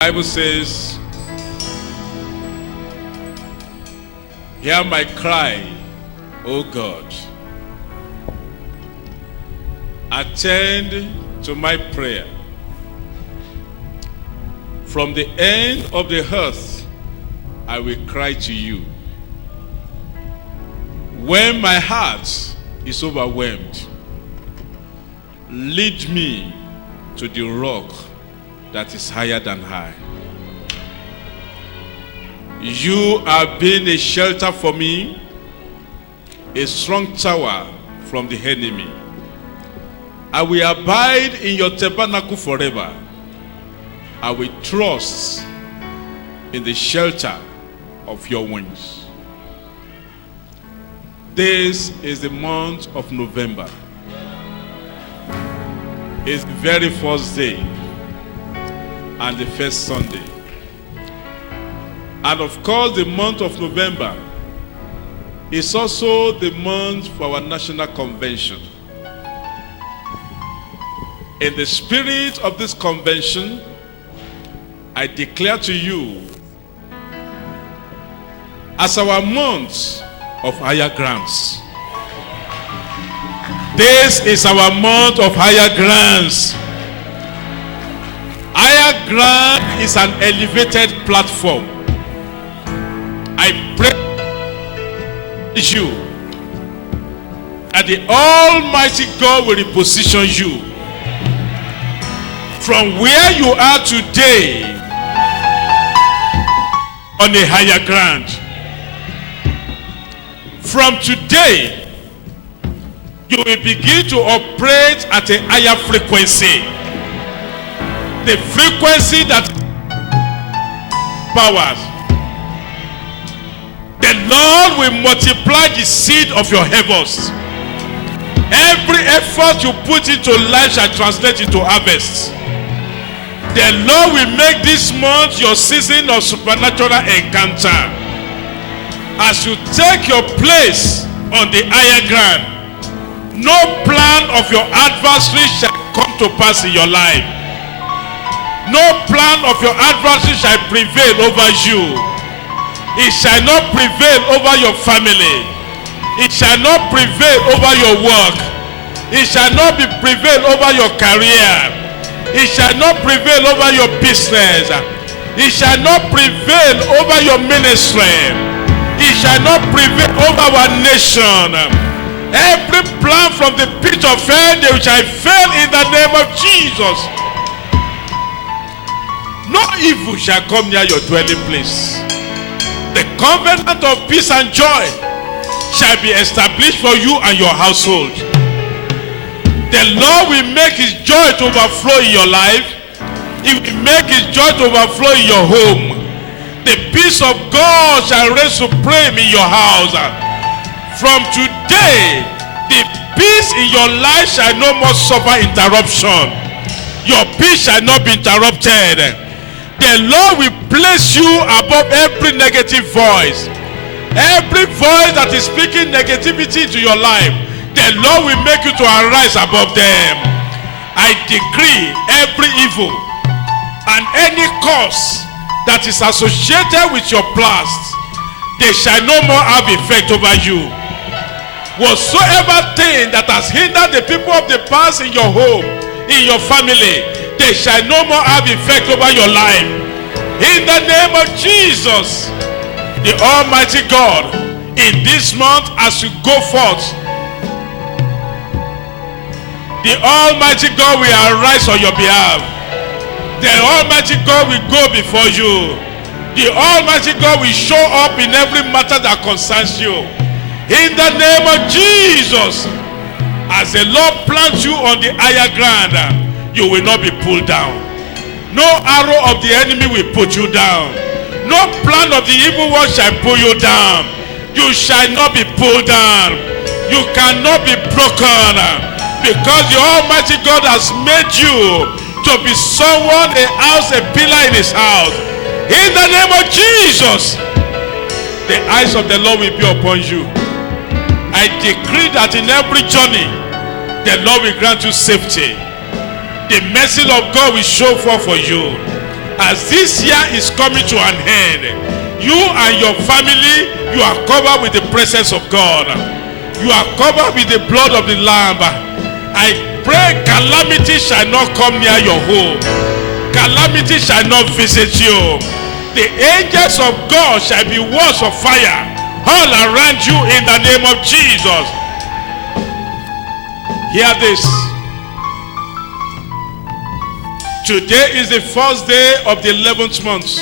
The Bible says, hear my cry, O God. Attend to my prayer. From the end of the earth, I will cry to you. When my heart is overwhelmed, lead me to the rock that is higher than I. You have been a shelter for me, a strong tower from the enemy. I will abide in your tabernacle forever. I will trust in the shelter of your wings. This is the month of November. It's the very first day and the first Sunday. And of course, the month of November is also the month for our national convention. In the spirit of this convention, I declare to you, as our month of higher grounds, this is our month of higher grounds. Higher ground is an elevated platform. I pray you that the Almighty God will reposition you from where you are today on a higher ground. From today, you will begin to operate at a higher frequency. The frequency that powers. The Lord will multiply the seed of your harvest. Every effort you put into life shall translate into harvest. The Lord will make this month your season of supernatural encounter. As you take your place on the higher ground, no plan of your adversary shall come to pass in your life. No plan of your adversary shall prevail over you. It shall not prevail over your family. It shall not prevail over your work. It shall not prevail over your career. It shall not prevail over your business. It shall not prevail over your ministry. It shall not prevail over our nation. Every plan from the pit of hell, they shall fail in the name of Jesus. No evil shall come near your dwelling place. The covenant of peace and joy shall be established for you and your household. The Lord will make his joy to overflow in your life. He will make his joy to overflow in your home. The peace of God shall reign supreme in your house. From today, the peace in your life shall no more suffer interruption. Your peace shall not be interrupted. The Lord will place you above every negative voice. Every voice that is speaking negativity to your life, the Lord will make you to arise above them. I decree every evil and any curse that is associated with your past, they shall no more have effect over you. Whatsoever thing that has hindered the people of the past in your home, in your family, they shall no more have effect over your life. In the name of Jesus, the Almighty God, in this month as you go forth, the Almighty God will arise on your behalf. The Almighty God will go before you. The Almighty God will show up in every matter that concerns you. In the name of Jesus, as the Lord plants you on the higher ground, you will not be pulled down. No arrow of the enemy will put you down. No plan of the evil one shall pull you down. You shall not be pulled down. You cannot be broken, because the Almighty God has made you to be someone, a house, a pillar in his house. In the name of Jesus, the eyes of the Lord will be upon you. I decree that in every journey, the Lord will grant you safety. The mercy of God will show forth for you. As this year is coming to an end, you and your family, you are covered with the presence of God. You are covered with the blood of the Lamb. I pray calamity shall not come near your home. Calamity shall not visit you. The angels of God shall be walls of fire all around you in the name of Jesus. Hear this. Today is the first day of the 11th month.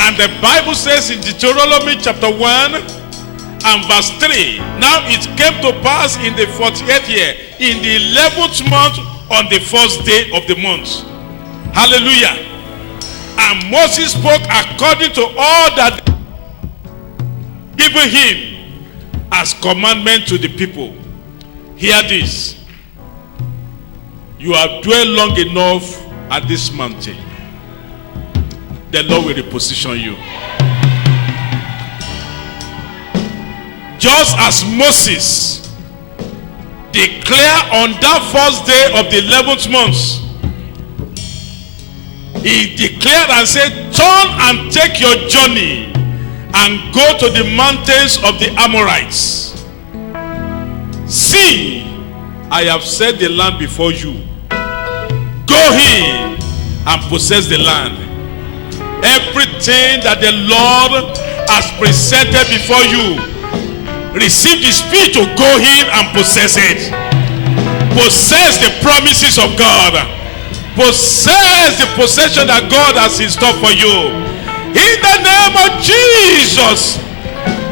And the Bible says in Deuteronomy chapter 1 and verse 3, now it came to pass in the 48th year, in the 11th month, on the first day of the month. Hallelujah. And Moses spoke according to all that given him as commandment to the people. Hear this. You have dwelt long enough at this mountain. The Lord will reposition you. Just as Moses declared on that first day of the 11th month, he declared and said, turn and take your journey and go to the mountains of the Amorites. See, I have set the land before you. Go in and possess the land. Everything that the Lord has presented before you, receive the Spirit to go in and possess it. Possess the promises of God. Possess the possession that God has in store for you. In the name of Jesus,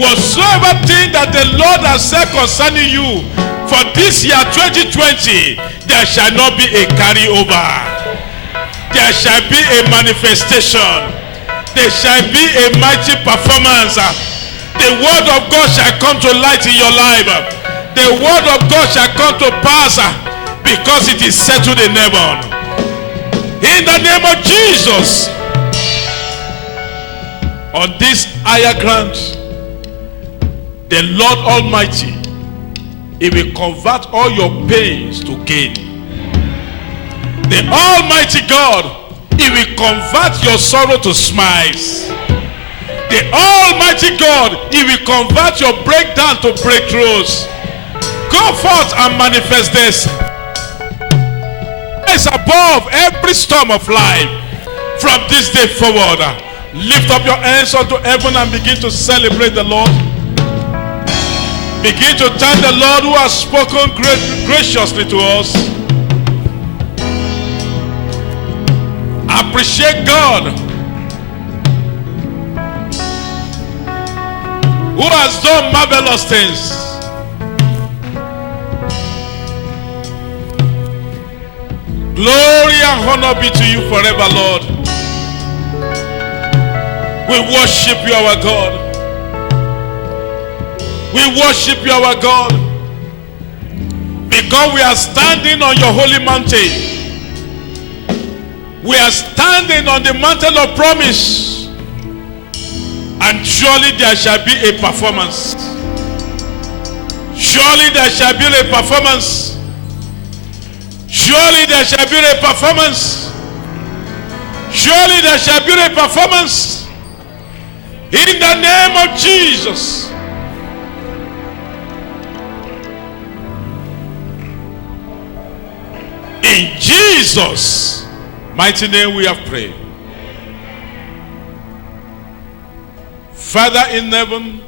whatsoever thing that the Lord has said concerning you for this year 2020, there shall not be a carryover. There shall be a manifestation. There shall be a mighty performance. The word of God shall come to light in your life. The word of God shall come to pass because it is settled in heaven. In the name of Jesus, on this higher ground, the Lord Almighty, He will convert all your pains to gain. The Almighty God, He will convert your sorrow to smiles. The Almighty God, He will convert your breakdown to breakthroughs. Go forth and manifest this. Rise above every storm of life. From this day forward, lift up your hands unto heaven and begin to celebrate the Lord. Begin to thank the Lord who has spoken graciously to us. Appreciate God who has done marvelous things. Glory and honor be to you forever, Lord. We worship you, our God. We worship you, our God, because we are standing on your holy mountain. We are standing on the mountain of promise, and surely there shall be a performance. Surely there shall be a performance. Surely there shall be a performance. Surely there shall be a performance. In the name of Jesus. In Jesus' mighty name we have prayed. Father in heaven,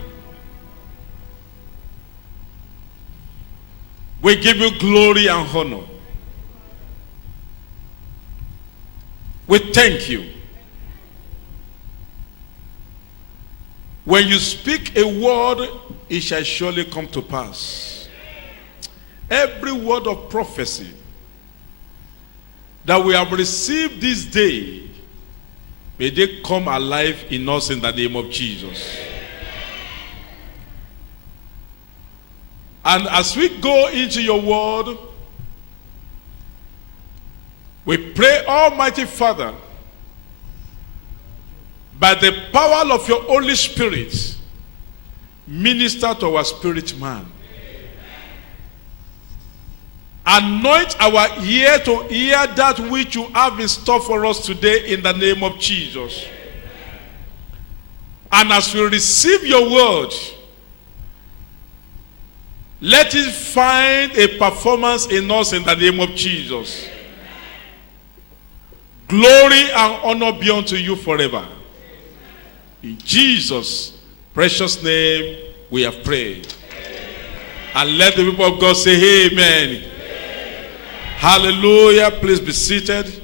we give you glory and honor. We thank you. When you speak a word, it shall surely come to pass. Every word of prophecy that we have received this day, may they come alive in us in the name of Jesus. And as we go into your word, we pray, Almighty Father, by the power of your Holy Spirit, minister to our spirit man. Anoint our ear to hear that which you have in store for us today in the name of Jesus. And as we receive your word, let it find a performance in us in the name of Jesus. Glory and honor be unto you forever. In Jesus' precious name we have prayed. And let the people of God say amen. Hallelujah. Please be seated.